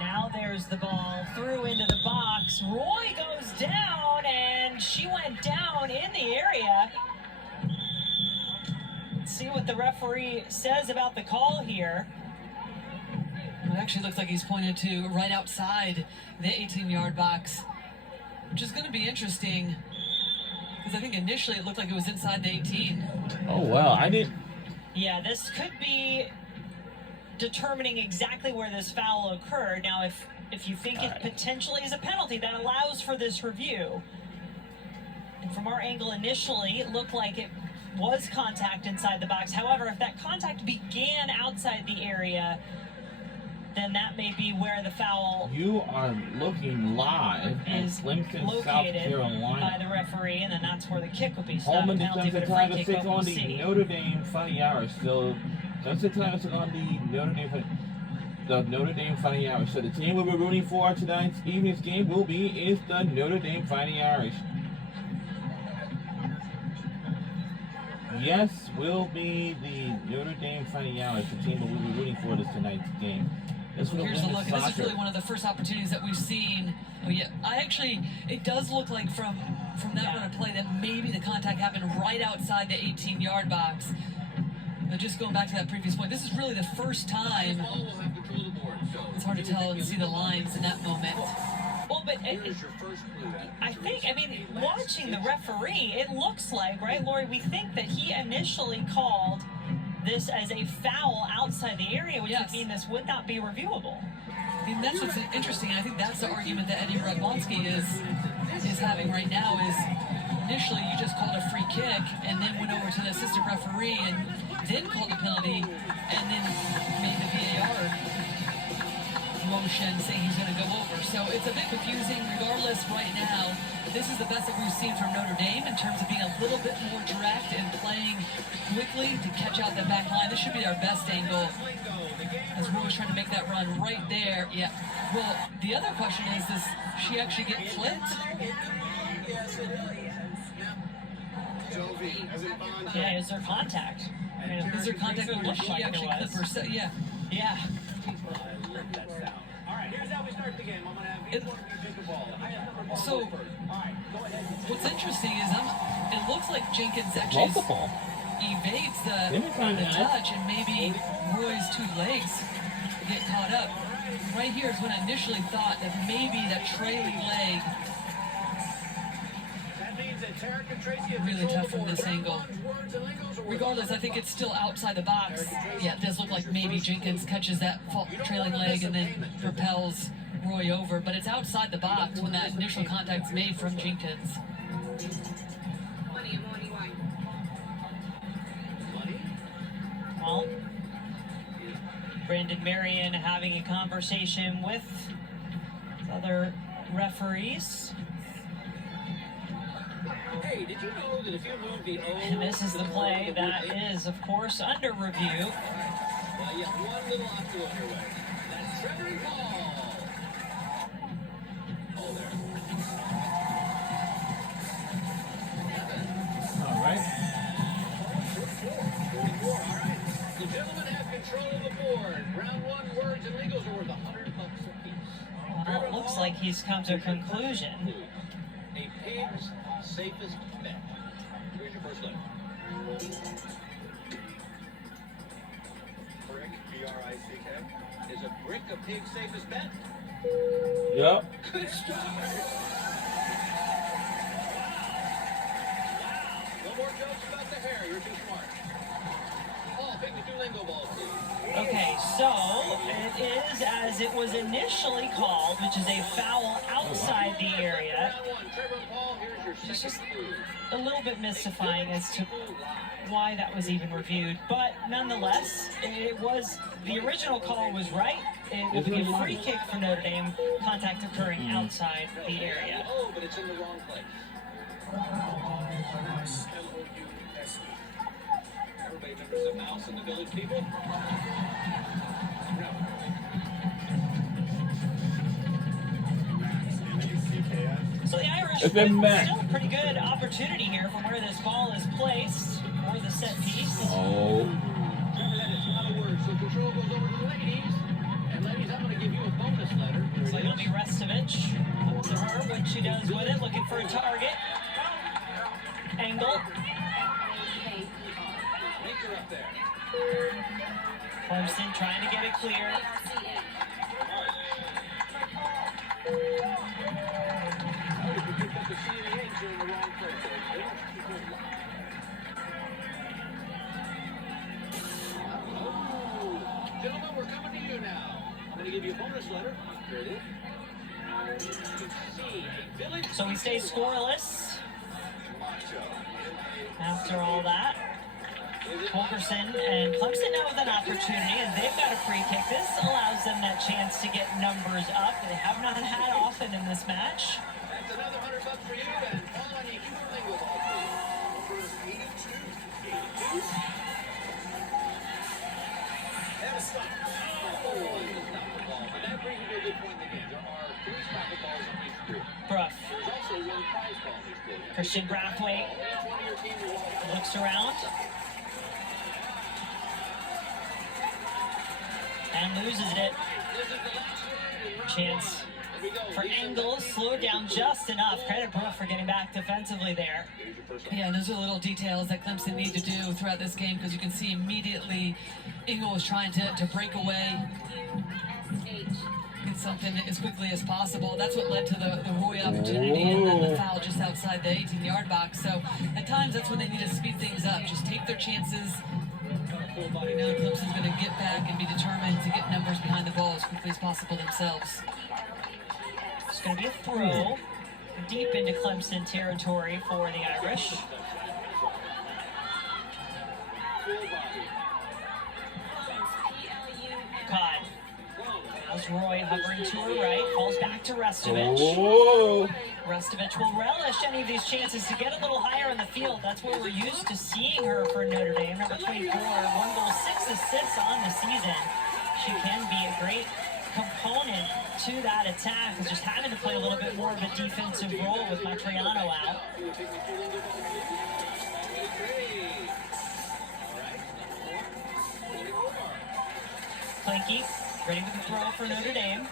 Now there's the ball through into the box. Roy goes down, and she went down in the area. Let's see what the referee says about the call here. It actually looks like he's pointed to right outside the 18-yard box, which is going to be interesting because I think initially it looked like it was inside the 18. Oh, wow. I didn't. Yeah, this could be determining exactly where this foul occurred. Now, if you think it potentially is a penalty, that allows for this review. And from our angle initially, it looked like it was contact inside the box. However, if that contact began outside the area, then that may be where the foul You are looking live in is Clemson, South located Carolina. by the referee, and then that's where the kick will be stopped. Holman Penalty becomes for the the free Tigers kick. take on the City. Notre Dame Fighting IRSH. So, Clemson Tigers take on the Notre Dame Fighting IRSH. So, the team we'll be rooting for tonight's evening's game is the Notre Dame Fighting IRSH. Yes, will be the Notre Dame Fighting IRSH, the team that we'll be rooting for tonight's game. Here's a look, and this is really one of the first opportunities that we've seen. Oh yeah, it does look like from that run of play that maybe the contact happened right outside the 18-yard box. Now just going back to that previous point, this is really the first time. It's hard to tell and see the lines in that moment. Well, but I mean, watching the referee, it looks like, right, Lori, we think that he initially called this as a foul outside the area, which would mean this would not be reviewable. I mean, that's what's interesting. I think that's the argument that Eddie Radwanski is having right now is initially you just called a free kick and then went over to the assistant referee and then called a penalty and then made the VAR motion saying he's going to go over. So it's a bit confusing. Regardless, right now, this is the best that we've seen from Notre Dame in terms of being a little bit more direct and playing quickly to catch out the back line. This should be our best angle as Roy's trying to make that run right there. Yeah. Well, the other question is, does she actually get flipped? Yeah, is there contact? I mean, is there contact? Or does she actually clip herself? Yeah. Yeah. All right, here's how we start the game. I'm going to have each one of you take the ball. I have number one. So, All right, go ahead. What's interesting is it looks like Jenkins actually evades the touch, and maybe Roy's two legs get caught up. Right here is when I initially thought that maybe that trailing leg. Really tough from this angle. Regardless, I think it's still outside the box. Yeah, it does look like maybe Jenkins catches that trailing leg and then propels Roy over, but it's outside the box when that initial contact's made from Jenkins. Well, Brandon Marion having a conversation with other referees. Hey, did you know that if you move the O... And this is the play that is, of course, under review. Well, you have one little off to underway. That's Trevor Paul. Oh, there. All right. 44, all right. The gentlemen have control of the board. Round one, words and legals are worth $100 apiece. Well, it looks like he's come to a conclusion. A pig's safest bet. Here's your first letter. Brick, B-R-I-C-K. Is a brick a pig's safest bet? Yep. Good start. No more jokes about the hair. You're too smart. Paul, pick the two lingo balls, please. Okay, so it is as it was initially called, which is a foul outside the area. It's just a little bit mystifying as to why that was even reviewed, but nonetheless, it was, the original call was right. It will be a free kick for Notre Dame, contact occurring outside the area. Oh, but it's in the wrong place. Everybody remembers the mouse and the village people? No. So the Irish It's been still a pretty good opportunity here from where this ball is placed for the set piece. Oh. Remember that it's not a word, so control goes over to the ladies. And ladies, I'm going to give you a bonus letter. Restovich. Up to her, what she does with it, looking for a target. Angle. Clemson trying to get it clear. Gentlemen, we're coming to you now. I'm going to give you a bonus letter. Here it is. So we stay scoreless after all that. Fulkerson and Clemson now with an opportunity, and they've got a free kick. This allows them that chance to get numbers up. They have not had often in this match. That's another $100 for you, and all on you. Lingo ball, please. 82. And a stop. But that brings me to a good point in the game. There are 3 stopper balls on each group. Bruff. There's also 1 prize ball on each group. Christian Brathwaite looks around. And loses it. Chance for Engel, slowed down just enough. Credit Bruff for getting back defensively there. Yeah, and those are little details that Clemson need to do throughout this game, because you can see immediately Engel was trying to break away, get something as quickly as possible. That's what led to the Roy opportunity and then the foul just outside the 18-yard box. So at times that's when they need to speed things up. Just take their chances. You know, Clemson's going to get back and be determined to get numbers behind the ball as quickly as possible themselves. It's going to be a throw deep into Clemson territory for the Irish. Caught. How's Roy hovering to her right, falls back to Restovich. Restovich will relish any of these chances to get a little higher in the field. That's what we're used to seeing her for Notre Dame. Number 24, 1 goal, 6 assists on the season. She can be a great component to that attack. It's just having to play a little bit more of a defensive role with Matriano out. Clinky, ready with the throw for Notre Dame.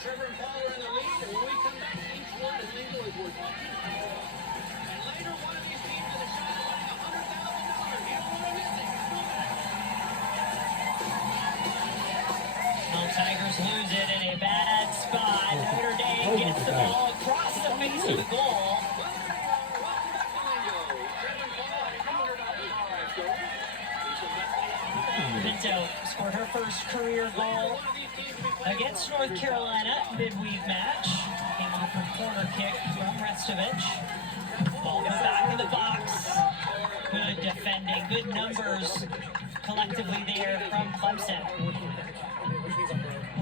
Trevor and Paul are in the lead, and when we come back, each one is legal is worth $1. And later, one of these teams is a shot at winning $100,000. You don't want to miss it. Well, Tigers lose it in a bad spot. Notre Dame gets the ball across the face of the goal. Pinto scored her first career goal against North Carolina midweek match. Came off a corner kick from Restovich. Ball goes back in the box. Good defending, good numbers collectively there from Clemson.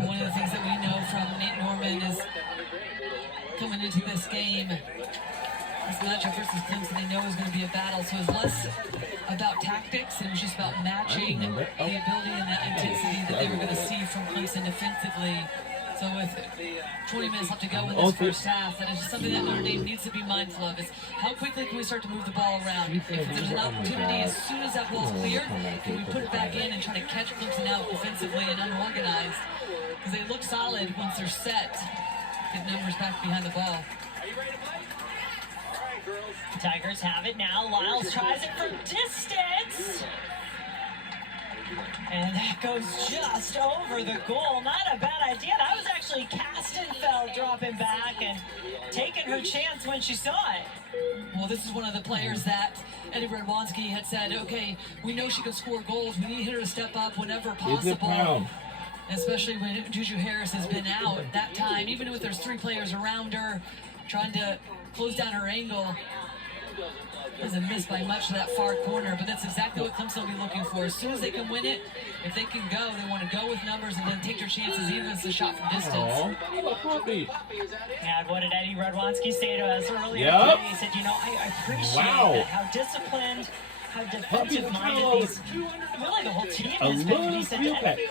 One of the things that we know from Nate Norman is coming into this game, this matchup versus Clemson, they know is going to be a battle, so it's less about tactics, and it was just about matching the ability and that intensity that they were going to see from Clemson defensively. So with 20 minutes left to go in this first half, that is just something that Notre Dame needs to be mindful of, is how quickly can we start to move the ball around? If there's an opportunity, as soon as that ball's cleared, can we put it back in and try to catch Clemson out defensively and unorganized? Because they look solid once they're set. Get numbers back behind the ball. Are you ready to play? All right, girls. The Tigers have it now. Lyles tries it from distance. And that goes just over the goal. Not a bad idea. That was actually Castenfeld dropping back and taking her chance when she saw it. Well, this is one of the players that Eddie Radwanski had said, okay, we know she can score goals. We need her to step up whenever possible. Especially when Juju Harris has been out that time. Even if there's 3 players around her trying to close down her angle. Doesn't miss by much to that far corner, but that's exactly what Clemson will be looking for. As soon as they can win it, if they can go, they want to go with numbers and then take their chances, even if it's a shot from distance. And what did Eddie Radwanski say to us earlier today? He said, you know, I appreciate that, how disciplined, how defensive-minded these, really the whole team has been. He said, Eddie,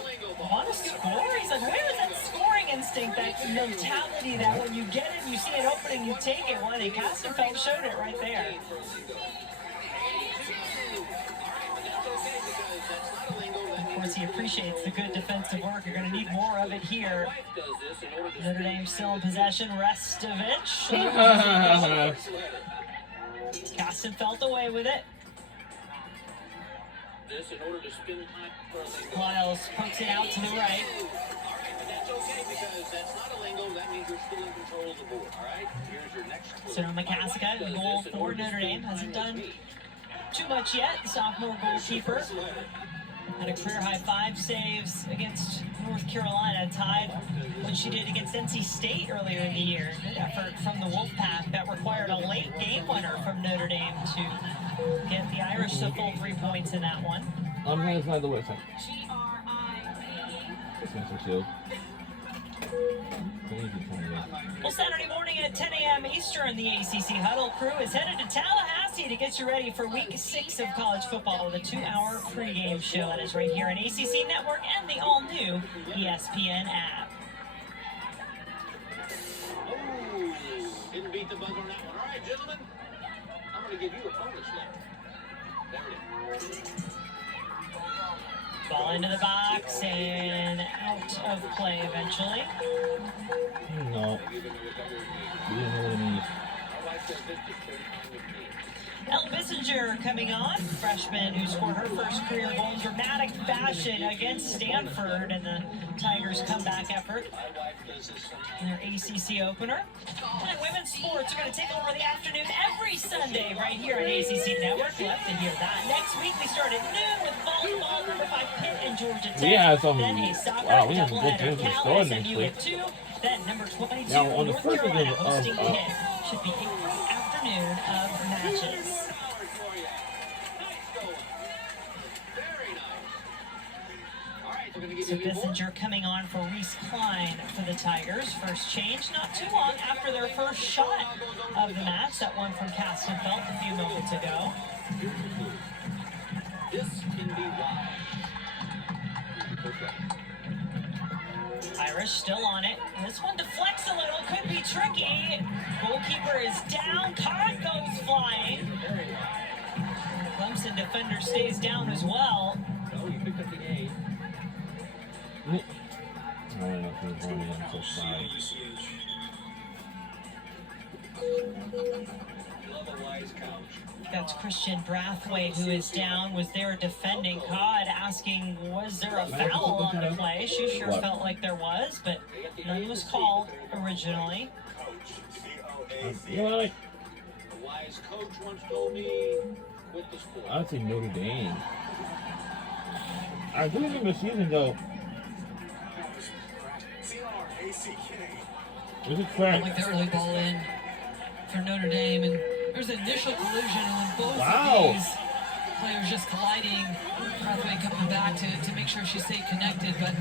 want to score? He's like, where is that scoring instinct, that mentality that when you get it, you see an opening, you take it? Well, I think Castenfeld showed it right there. Of course, He appreciates the good defensive work. You're going to need more of it here. Notre Dame still in possession. Restovich. Kastenfeld away with it. Lyles pokes it out to the right. That's okay because that's not a lingo. That means you're still in control of the board. All right. Here's your next clue. So McCaskill, the goal for Notre Dame, hasn't done too much yet. The sophomore goalkeeper had a career-high 5 saves against North Carolina, tied what she did against NC State earlier in the year. Good effort from the Wolfpack that required a late game winner from Notre Dame to get the Irish to full 3 points in that one. I'm going to find the website. Well, Saturday morning at 10 a.m. Eastern, the ACC Huddle crew is headed to Tallahassee to get you ready for Week 6 of college football with a 2-hour pregame show that is right here on ACC Network and the all-new ESPN app. Oh, didn't beat the buzzer on that one. All right, gentlemen, I'm going to give you a bonus there. There it is. Ball into the box and out of play eventually. No. You didn't know what it means. Elle Bissinger coming on, freshman who scored her first career goal in dramatic fashion against Stanford in the Tigers' comeback effort in their ACC opener. And women's sports are going to take over the afternoon every Sunday right here on ACC Network. We'll have to hear that. Next week we start at noon with volleyball, number 5 Pitt and Georgia Tech. We have some. Then a soccer Wow, we have some good doubleheader, games in Cal store SMU next at week. 2. Then number 22 Now, on the North first Carolina of hosting Pitt. Should be a great afternoon of matches. So Bissinger coming on for Reese Klein for the Tigers. First change not too long after their first shot of the match. That one from Kastenfeld a few moments ago. This can be wild. Irish still on it. This one deflects a little, could be tricky. Goalkeeper is down, card goes flying. Clemson defender stays down as well. Oh, you picked up the A. I don't know if he's going to so sorry. Love a wise couch. That's Christian Brathwaite who is down, was there defending Codd, asking was there a foul on the play. She sure felt like there was, but none was called originally. You know what? A wise coach once told me, quit the sport. I'd say Notre Dame. I do remember the season though. Is it correct? Like the early ball in for Notre Dame, and there's an initial collision, and when both of these players just colliding, Brathwaite coming back to make sure she stayed connected, but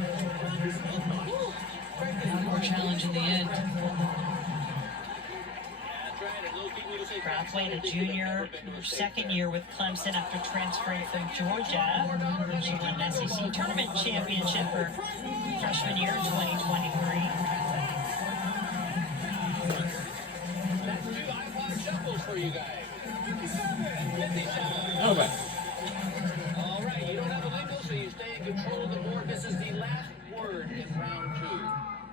one more challenge in the end. Brathwaite, a junior, her second year with Clemson after transferring from Georgia. She won an SEC tournament championship her freshman year in 2023. For you guys. Okay. All right, you don't have a lingo, so you stay in control of the board. This is the last word in round 2.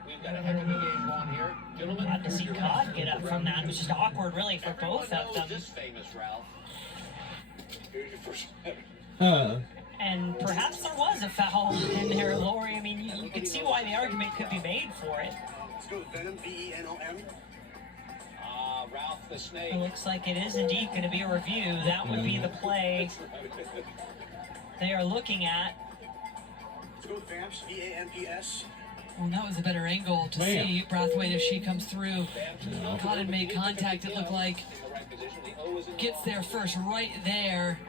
We've got a heck of a game going here. Gentlemen, Glad to see Codd get up from that. It was just awkward, really, for both of them. This famous Ralph. Here's your first And perhaps there was a foul in there, Lori. I mean, you could see why the argument could be made for it. Let's go with Venom, V-E-N-O-M. Ralph the Snake. It looks like it is indeed going to be a review. That would be the play they are looking at. Let's go with Vamps, V-A-M-P-S. Well, that was a better angle to see Brathwaite if she comes through. Caught and made contact, it looked like. Gets there first right there.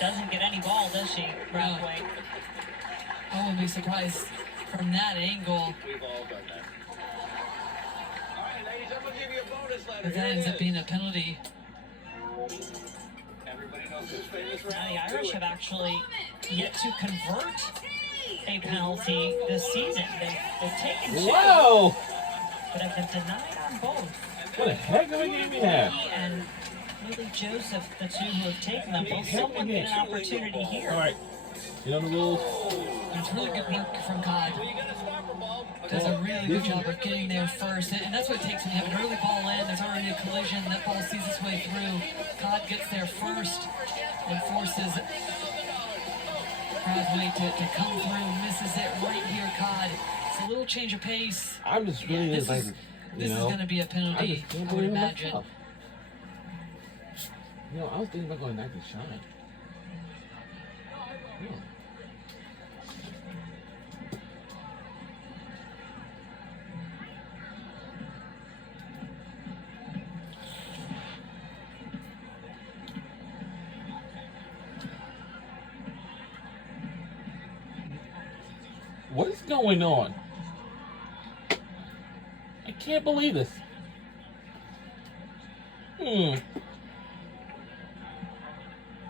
Doesn't get any ball, does she, Brathwaite? I wouldn't be surprised from that angle. We've all done that. All right, ladies, I'm going to give you a bonus letter. But that ends up being a penalty. Everybody knows this famous Now, round. the Irish have actually yet to convert a penalty this season. They've taken 2, Whoa! but have been denied on both. What the heck of a game we have? And Riley Joseph, the two who have taken them. Will someone get an opportunity here? All right. You know the rules. It's really good work from Cod. Does a really good job of getting there first, and that's what it takes when you have an early ball in. There's already a collision. That ball sees its way through. Cod gets there first and forces Crosby to come through. Misses it right here, Cod. It's a little change of pace. I'm just really This like, is going to be a penalty, I would imagine. I was thinking about going back to shine. Yeah. What is going on? I can't believe this.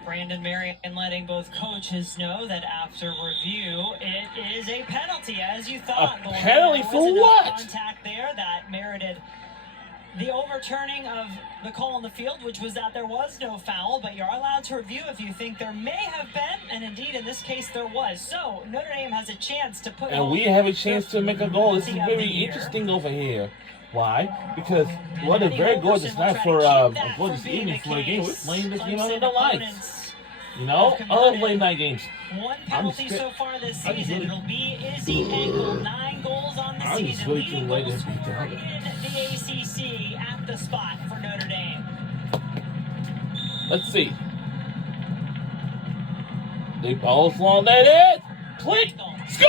Brandon Marion letting both coaches know that after review, it is a penalty, as you thought. A penalty There for was enough what? Contact there that merited the overturning of the call on the field, which was that there was no foul, but you're allowed to review if you think there may have been, and indeed in this case there was. So Notre Dame has a chance to put. And we have a chance to make a goal. This is very interesting over here. Why? Because what a very gorgeous night for this evening for the game. We're playing this game under the lights. Other late night games. One penalty so far this season. It'll be Izzy Engel, 9 goals on the I'm just season. really Leading ready goal to beat scorer down. in the ACC at the spot for Notre Dame. Let's see. They ball along that is. Click. Score!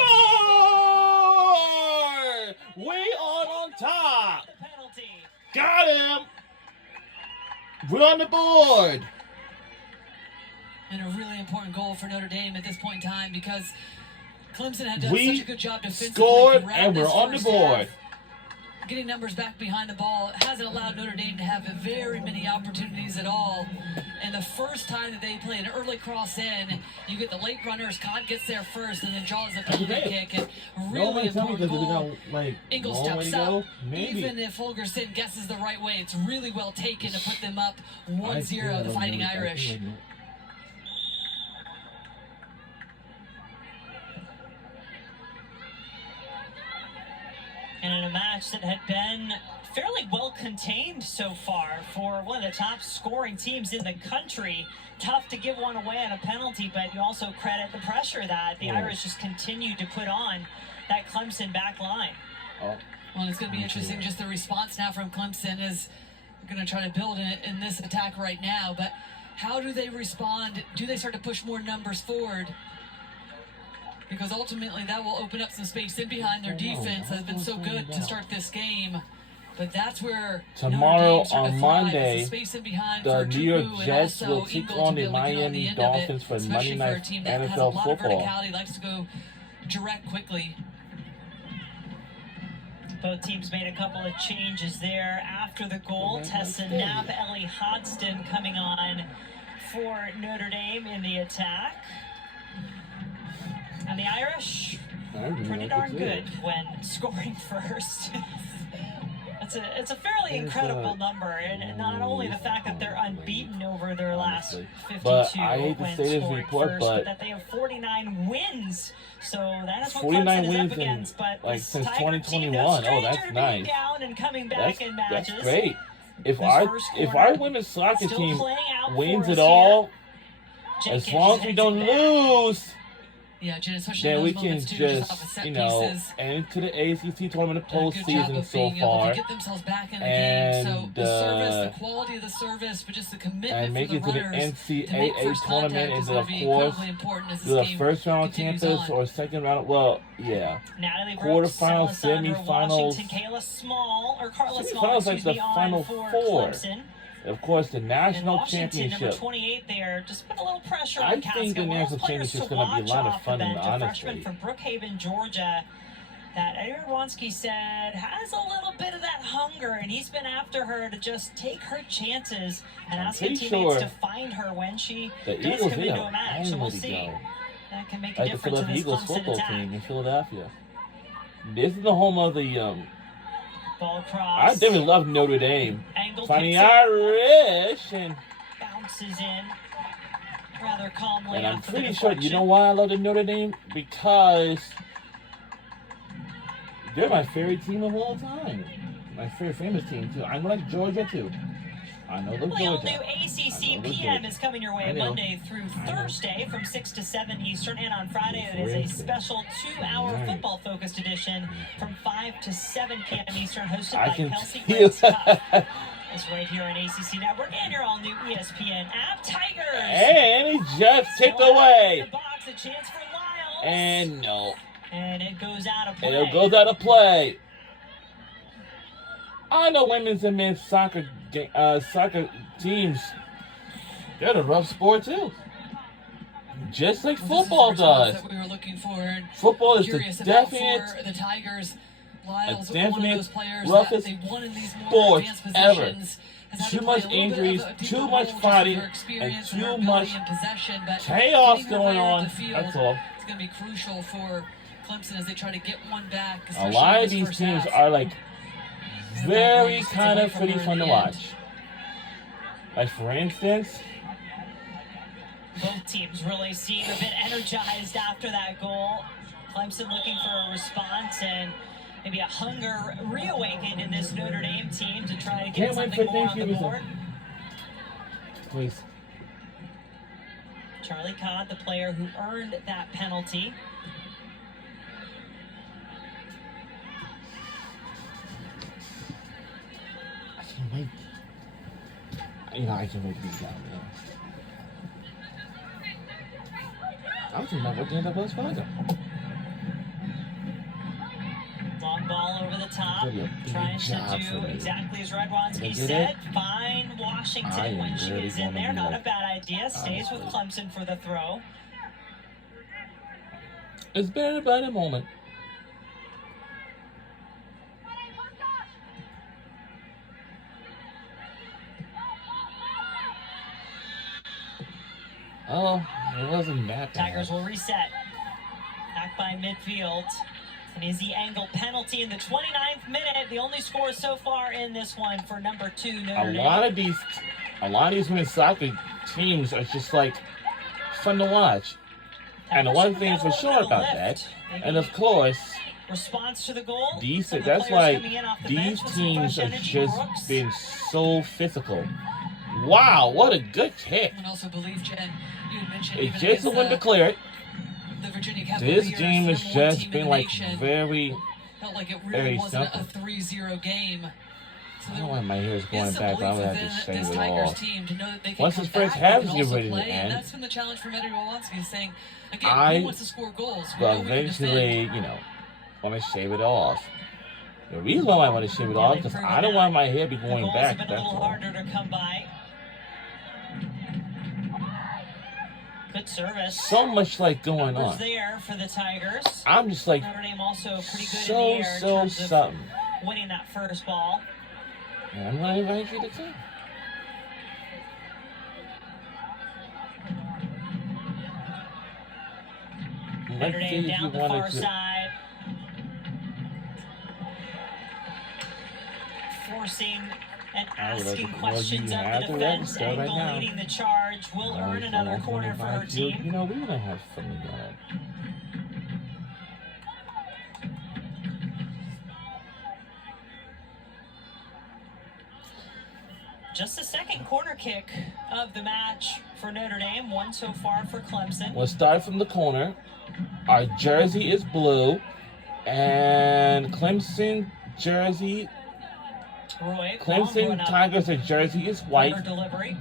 We are on top. The penalty. Got him. We're on the board. And a really important goal for Notre Dame at this point in time because Clemson had done We such a good job defensively. scored throughout and we're this on the first board. half. Getting numbers back behind the ball hasn't allowed Notre Dame to have very many opportunities at all. And the first time that they play an early cross in, you get the late runners. Cod gets there first and then draws a penalty kick. And really important goal. Engel steps up. Even if Holgerson guesses the right way, it's really well taken to put them up 1-0, the Fighting Irish. And in a match that had been fairly well contained so far for one of the top scoring teams in the country. Tough to give one away on a penalty, but you also credit the pressure that the Irish just continued to put on that Clemson back line. Well, it's going to be interesting. Just the response now from Clemson is going to try to build in this attack right now. But how do they respond? Do they start to push more numbers forward? Because ultimately that will open up some space in behind their defense that has been so good to start this game. But that's where tomorrow on the Monday, the New York Tupu Jets will take on the Miami Dolphins for Monday Night NFL Football. Likes to go direct quickly. Both teams made a couple of changes there after the goal. Tessa Knapp, Ellie Hodgson coming on for Notre Dame in the attack. And the Irish, pretty darn good when scoring first. It's a fairly incredible number, and not only the fact that they're unbeaten over their last 52 but I hate to when say this scoring report, first, but that they have 49 wins. So that is what 49 Clemson is wins up against. But like this since Tiger team, 2021. no Oh, stranger that's to being nice. down and coming back in matches. That's great. If This our women's soccer still team playing out wins for it us all, here. as Jenkins long as we heads don't it back. lose, Yeah, Jen, especially then in we those can moments too, just off of just, set enter pieces. the ACC tournament Done a good job postseason of so being able far, to get themselves back in the game. So and the service, the quality of the service, but just the commitment and make for it the to the runners to make NCAA first tournament, contact is and going of to be course, incredibly important as the this game first round on continues campus on. or second round. Well, yeah. Natalie Brooks, Quarterfinals, Alessandra semifinals. Washington, Kayla Small, or Carla Small, Semifinals like excuse the me, on final for four. Clemson. Of course, the And national Washington, number championship. 28 there, just put a little pressure I on think the Casca. national championship's going to be a lot of fun, and A freshman honestly. from Brookhaven, Georgia, that Eddie Radwanski said has a little bit of that hunger, and he's been after her to just take her chances and I'm asking pretty teammates sure to find her when she The does Eagles, come they into have a match. So we'll only to see. go. That can make a Like the difference in Philadelphia this Eagles Clemson football attack. team in Philadelphia. This is the home of the Ball I cross. definitely love Notre Dame. Angle Fighting picks it. Irish, and bounces in rather calmly. And I'm after pretty the sure, you deflection. know why I love the Notre Dame? Because they're my favorite team of all time. My favorite famous team, too. I like Georgia, too. I know the Well, the all-new Georgia. ACC PM is coming your way I know. Monday through Thursday from 6 to 7 Eastern, and on Friday it is a special 2-hour Right. football-focused edition from 5 to 7 p.m. Eastern, hosted I by can Kelsey feel Grace Cup. that. It's right here on ACC Network and your all-new ESPN app. Tigers! And he just tipped Still out away. in the box, a chance for Lyles. And no. And it goes out of play. And it goes out of play. I know women's and men's soccer teams, they're a rough sport too. Just like football does. That we were looking for. And Football is the curious about definite, for the Tigers. Lyles, a one of definite those players roughest that they won in these more sport advanced ever. positions. Has had Too to much play a little bit injuries, of a deeper too role much just with fighting, her experience and her too ability much in possession, but chaos getting her going player on. the field, That's all. It's going to be crucial for Clemson as they try to get one back. A especially lot in of this these first teams half. are like very Gets kind away of from pretty her in fun to the watch. end. Like for instance, Both teams really seem a bit energized after that goal. Clemson looking for a response and maybe a hunger reawakened in this Notre Dame team to try to get Can't wait something for more on the Thanksgiving. board. please. Charlie Codd, the player who earned that penalty. I can't wait. You know, I can't wait to be down there. I was thinking about working at the Wells Fargo. Long ball over the top, That'd be a big trying job to for do me. exactly as Did I Radwanski get said. it? Find I Washington am when she really is in gonna there. be Not a like- bad idea. Stays with honestly. Clemson for the throw. It's been about a moment. Oh, it wasn't that bad. Tigers will reset. Back by midfield. An easy angle penalty in the 29th minute. The only score so far in this one for number 2 Notre A Dame. lot of these women's soccer teams are just like fun to watch. And the one thing for sure about that, and of course, Response to the goal. these Some of the that's players why coming in off the these bench with some teams fresh have energy. just Brooks. been so physical. Wow, what a good kick! And also believe, Jen, you had mentioned It even just against went to clear it. the Virginia This Cavaliers, game has number one just team in been the like nation, very. felt like it very really wasn't a simple. 3-0 game. So I there don't want my hair's going is some back, but I'm belief gonna have to within shave this it Tigers off. team to know that they can Once come this first back, half they is can getting also ready to play, and end, that's been the challenge from Eddie Radwanski, is saying, again, I who wants to score goals? We will know we can defend. eventually, want to shave it off. The reason why I want to shave it off because I don't want my hair be The going goals back. have been a That's little all. harder to come by. Good service. So much like going Numbers on. there for the Tigers. I'm just like Notre Dame also pretty good so in the air in terms of something. winning that first ball. And I'm not invite you to come. Let's Notre see Dame if you down the wanted far to. side. Forcing and I would asking like to- questions well, you of have the to defense. register right Angle now. leading the charge. Will earn another corner for her You team. know, we're gonna have fun with that. Just the second corner kick of the match for Notre Dame. One so far for Clemson. We'll start from the corner. Our jersey is blue, and Clemson jersey, Roy, Clemson Tigers' jersey is white. Corner delivery.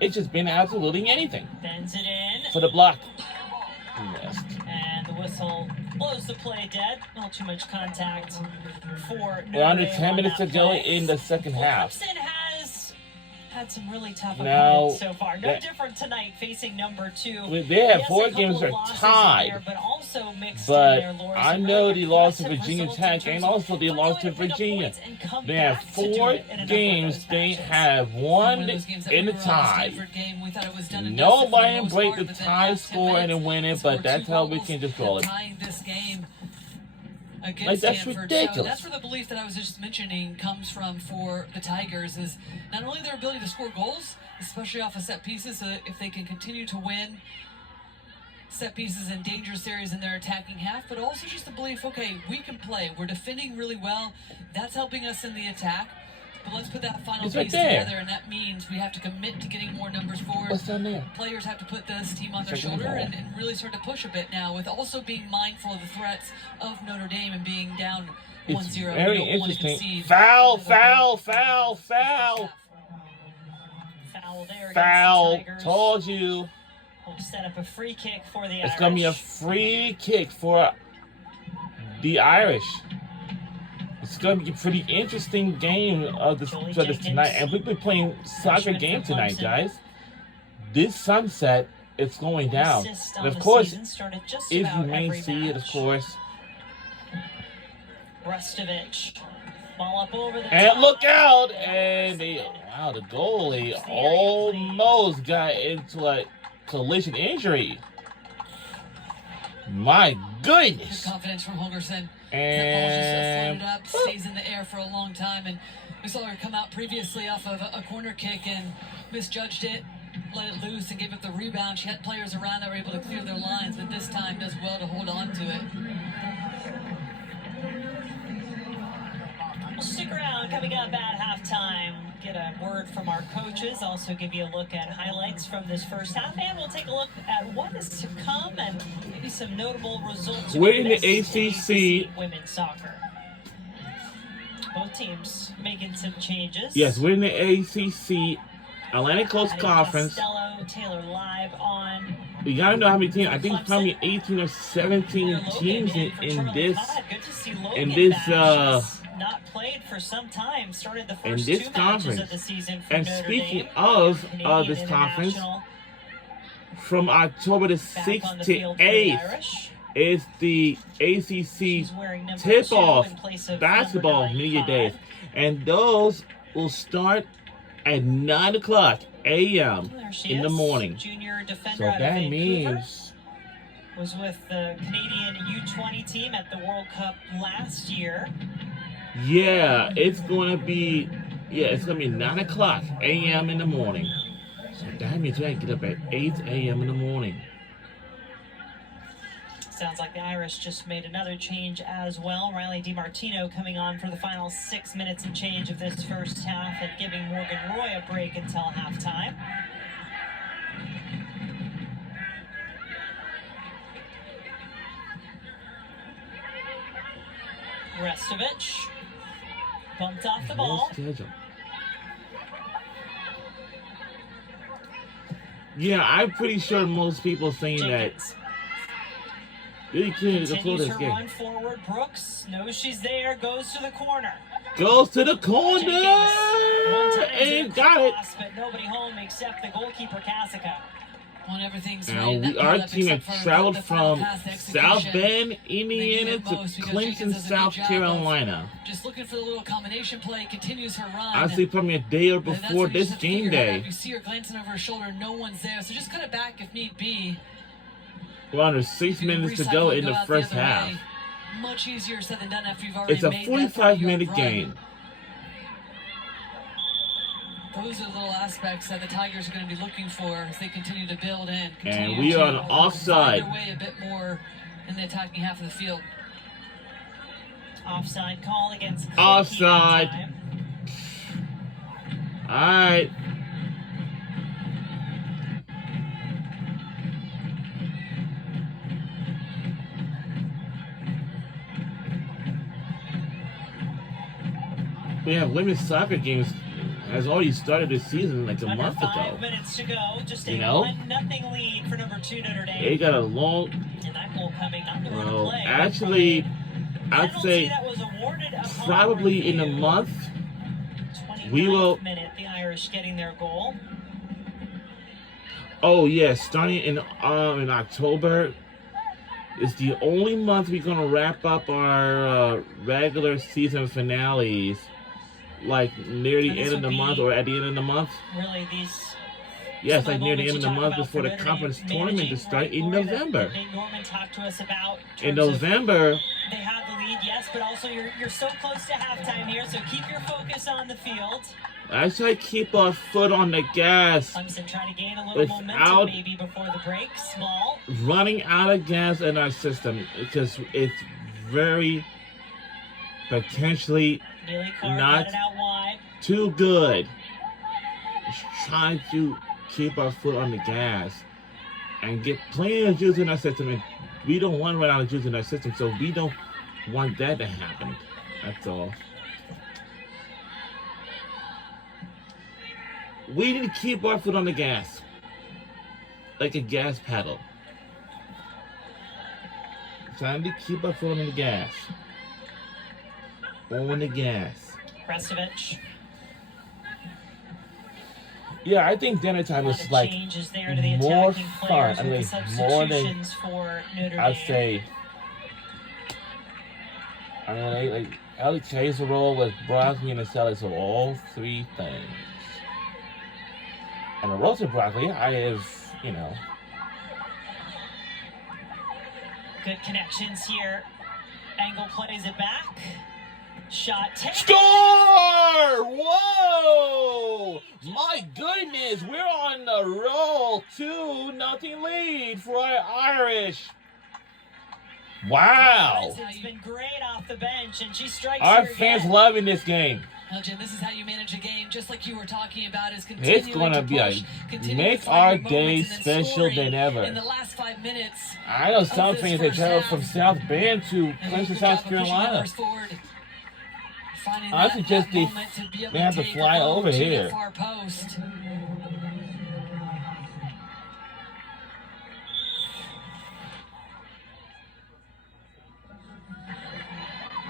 It's just been absolutely anything Bends it in. for the block. Missed. And the whistle blows the play dead. Not too much contact for Notre We're under Dame 10 on minutes that to go play. in the second Well, half. Clemson has had some really tough Now, opponents so far. No that- different tonight, facing number 2. They have Yes, four a couple games of are losses in tied, there, but also mixed but in there, Laura. I Some know really they lost to impressive Virginia results in Tech, terms and of also they lost to finding a way pick up Virginia. points and come They have back to do four it in a number of games. those They matches. have One one of those games that in we the were on a tie. Stanford game, we thought it was done and dusted for the Nobody most break part, the but then tie last 10 score minutes, and win it, scored but that's two how we goals, can control it. tying this game. against Like, that's Stanford. ridiculous. So that's where the belief that I was just mentioning comes from for the Tigers, is not only their ability to score goals, especially off of set pieces, so if they can continue to win set pieces in dangerous areas in their attacking half, but also just the belief, okay, we can play. We're defending really well. That's helping us in the attack. But let's put that final It's right piece there. together, and that means we have to commit to getting more numbers forward. What's down there? Players have to put this team on their Second shoulder ball. and really start to push a bit now, with also being mindful of the threats of Notre Dame and being down 1-0. It's You very don't want to interesting. concede Foul, another foul, goal. foul, foul. Foul there against Foul. the Tigers. Told you. We'll set up a free kick for the It's Irish. going to be a free kick for the Irish. It's going to be a pretty interesting game of this tonight. And we've been playing soccer game tonight, guys. This sunset is going down. Assist And on of the course, season started just if about you may every see it, of match. course. Restovich. Ball up over the And top. look out! And the goalie almost got into a collision injury. My Good goodness! confidence from Holgerson. That ball And just floated up, stays in the air for a long time, and we saw her come out previously off of a corner kick and misjudged it, let it loose, and gave up the rebound. She had players around that were able to clear their lines, but this time does well to hold on to it. We'll stick around. Coming up at halftime, get a word from our coaches. Also give you a look at highlights from this first half, and we'll take a look at what is to come and maybe some notable results. We're in the we missed in ACC. women's soccer. Both teams making some changes. yes, we're in the ACC Atlantic Coast Adding Conference. Costello, Taylor live on. You gotta know how many teams. I think it's probably 18 or 17 teams in this. Good to see in Logan this, back. She's not played for some time. Started the in first this two matches conference. of the season for And Notre speaking Dame. of Canadian this conference, international from October the back 6th on the to field for the 8th Irish. is the ACC She's wearing number tip-off 2 in place of basketball number media 95. days, and those will start at 9 o'clock a.m. There she in the is, morning. Junior defender So out of that Vancouver. means Was with the Canadian U20 team at the World Cup last year. yeah, it's gonna be 9 o'clock a.m. in the morning. So that means we gotta get up at 8 a.m. in the morning. Sounds like the Irish just made another change as well. Riley DiMartino coming on for the final 6 minutes and change of this first half and giving Morgan Roy a break until halftime. Restovich bumped off the ball. Schedule. Yeah, I'm pretty sure most people saying that Jenkins really couldn't go continues this her game. run forward. Brooks knows she's there, goes to the corner. Goes to the corner Jenkins, one time and got it. cross, but nobody home except the goalkeeper Kasica. On everything's Now, our team has traveled from South Bend, Indiana to Clemson, South Carolina. Just looking for the little combination play, continues her run. I'd say probably a day or And that's before where you this just have to figure game it out. day. You see her glancing over her shoulder, no one's there, so just cut it back if need be. We're under 6 You can minutes to recycle go and in the out first other half. way. Much easier said than done after you've already It's a made that 45-minute 40-yard run. game. Those are the little aspects that the Tigers are going to be looking for as they continue to build in. And we are on find offside. their way a bit more in the attacking half of the field. Offside call against Clinton Offside. that time. Alright. We have women's soccer games has already started this season like a Under month 5 ago. minutes to go. Just a You know? 1-0 lead for number 2 Notre Dame. They got a long, And that goal coming not to run a well, play. actually, I'd Penalty say that was awarded upon probably in a review. month. 29th we will- minute, the Irish getting their goal. Oh yeah, starting in October is the only month we're gonna wrap up our regular season finales, like near the And this end of would the month be or at the end of the month. Really, these Yes, some like of near the moments end of you the talk month about before the Notre Dame conference tournament to managing start right in forward that November. Nate Norman talked to us about in In terms of November, they had the lead, yes, but also you're so close to halftime here, so keep your focus on the field. I try to keep our foot on the gas. Clemson trying to gain a little momentum maybe before the break. Small. Running out of gas in our system because it's very potentially not too good. Just trying to keep our foot on the gas and get plenty of juice in our system. And we don't want to run out of juice in our system, so we don't want that to happen. That's all. We need to keep our foot on the gas. Like a gas pedal. Trying to keep our foot on the gas. On the gas. Restovich. Yeah, I think dinner time is like more fun. I mean, more than I'd say. I mean, like Alex Chaser roll with broccoli and a salad, so all three things. And the roasted broccoli, I have, you know. Good connections here. Angle plays it back. Shot taken. Score! Whoa! My goodness, we're on the roll. 2-0 lead for our Irish. Wow. It's been great off the bench, and she strikes our fans loving this game. Now, Jim, this is how you manage a game, just like you were talking about, is it's going to be make our day special than ever. In the last 5 minutes, I know some fans that travel from South Bend to Clemson, South Carolina. I suggest they have to fly over here.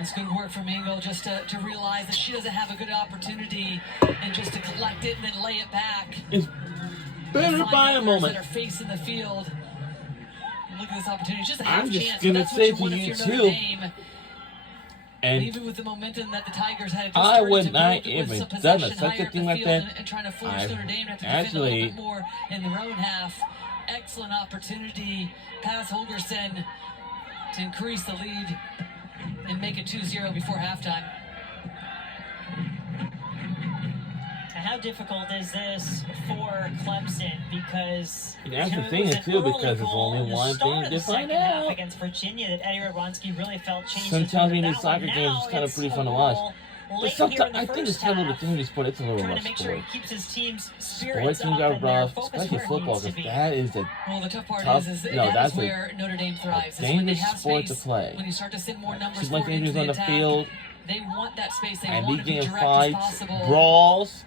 It's good work from Engel just to realize that she doesn't have a good opportunity and just to collect it and then lay it back. It's better by a moment. That are facing the field. And look at this opportunity. Just a half I'm just chance. going to That's say what to you you want if you're too. Notre Dame. And even with the momentum that the Tigers had, I would not even done such a thing like that. And trying to force Notre Dame to defend a little bit more in their own half. Excellent opportunity. Pass Holgerson to increase the lead and make it 2-0 before halftime. How difficult is this for Clemson? Because that's the thing too, because it's only one thing to find out. Against Virginia, that Eddie Radwanski really felt changed. Sometimes in these soccer games, it's kind of pretty fun to watch. But sometimes I think it's kind of the thing sport. It's a little rough sport. Sports teams are rough, especially football, because that is a the tough part tough. Is That's where Notre Dame thrives. A dangerous sport to play. When you start to send more numbers forward into the on the field, they want that space. They and want to be getting direct fights, as possible. brawls.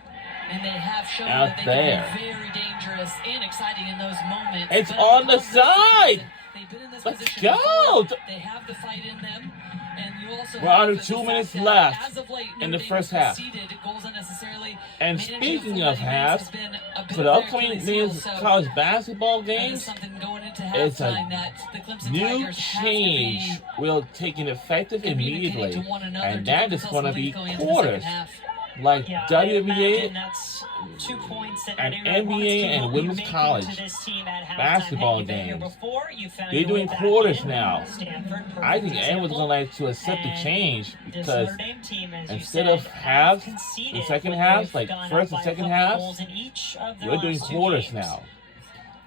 And they have shown out that they there. can be very dangerous and exciting in those moments. It's on the side. They've been in this Let's position go. before. They have the fight in them. And you also we're under 2 minutes left as of late, in the first half. Goals unnecessarily. And speaking of halves, for the upcoming college basketball games, it's a new change will take an effective immediately, and that is going to be quarters. Like WNBA and NBA and women's college basketball games. They're doing quarters now. I think everyone's going to like to accept the change because instead of halves, the second halves, like first and second halves, we're doing quarters now.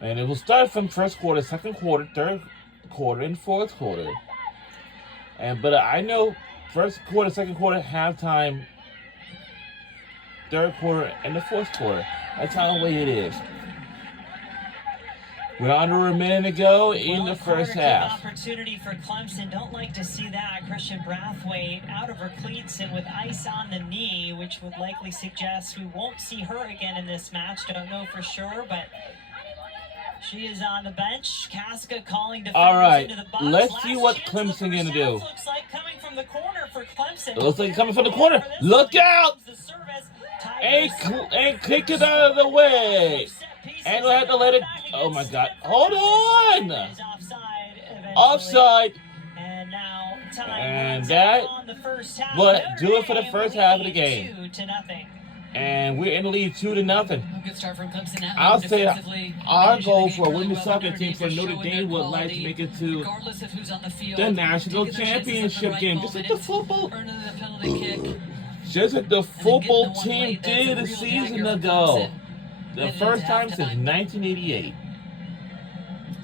And it will start from first quarter, second quarter, third quarter, and fourth quarter. But I know first quarter, second quarter, halftime, third quarter, and the fourth quarter. That's how the way it is. We're under a minute to go in the first half. Opportunity for Clemson. Don't like to see that. Christian Brathwaite out of her cleats and with ice on the knee, which would likely suggest we won't see her again in this match. Don't know for sure, but she is on the bench. Casca calling defenders into the box. Let's see what Clemson going to do. Looks like coming from the corner for Clemson. It looks like coming from the corner. Look out! And kick it out of the way. And we'll have to let it. Oh my God! Hold on. Offside. And that. But do it for the first half of the game. And we're in the lead 2-0. A good start from Clemson at I'll home say defensively. our Finishing goal the game for really women's well. soccer team for Notre showing their Dame would like to quality, make it to regardless of who's on the field, the national taking their chances at the championship right game, just like the moment, football, earning the penalty kick. just like the And then getting football the one team late, that's did a a real season dagger for ago. Clemson. The Headed first into time since halftime. 1988.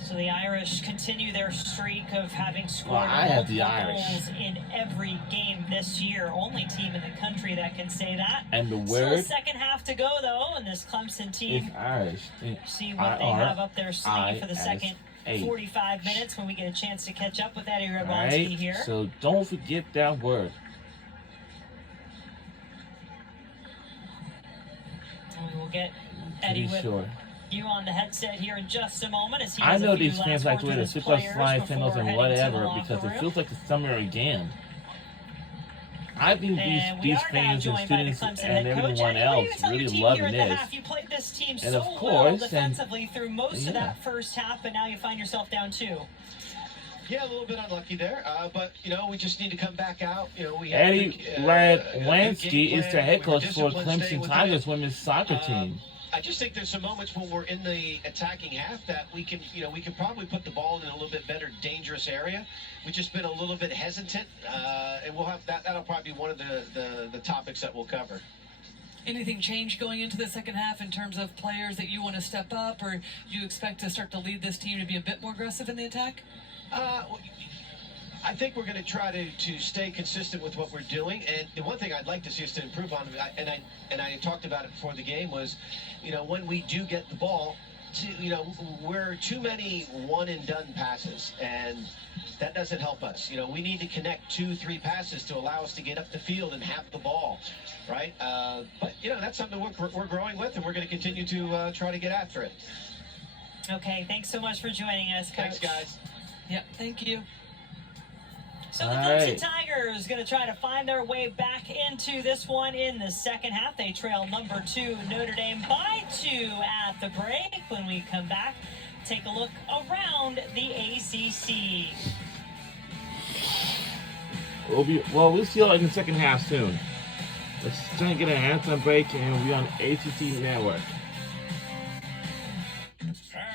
So the Irish continue their streak of having scored Well, I have the multiple Irish. goals in every game this year. Only team in the country that can say that. And the Still a word second half to go, though, and this Clemson is team. Irish. See what they have up their sleeve for the second IRSH. 45 minutes when we get a chance to catch up with Eddie Radwanski Alright, here. so don't forget that word. And we will get Pretty Eddie with sure. you on the headset here in just a moment. As he I has a know few these last fans like to words wear with the his super players fly before sandals and heading to the whatever locker because it room. feels like the summer again. I think And we these are now fans and joined by the students Clemson and head coach. everyone Eddie, what do you else tell your really team loving here at the this. half? You played this team And so of well course, defensively through most of yeah. that first half, but now you find yourself down 2. Yeah, a little bit unlucky there, but we just need to come back out. We had Eddie a good Radwanski game is the plan. head We coach were for disciplined, staying Clemson within Tigers it. women's soccer team. I just think there's some moments when we're in the attacking half that we can probably put the ball in a little bit better, dangerous area. We've just been a little bit hesitant, and we'll have that'll probably be one of the topics that we'll cover. Anything change going into the second half in terms of players that you want to step up, or do you expect to start to lead this team to be a bit more aggressive in the attack? I think we're going to try to stay consistent with what we're doing, and the one thing I'd like to see us to improve on, and I talked about it before the game, was, when we do get the ball, we're too many one and done passes, and that doesn't help us. We need to connect 2-3 passes to allow us to get up the field and have the ball, right? But that's something we're growing with, and we're going to continue to try to get after it. Okay, thanks so much for joining us, Coach. Thanks, guys. Yeah, thank you. So the All Clemson right. Tigers going to try to find their way back into this one in the second half. They trail number 2 Notre Dame by 2 at the break. When we come back, take a look around the ACC. We'll see you in the second half soon. Let's try and get an anthem break, and we'll be on ACC Network.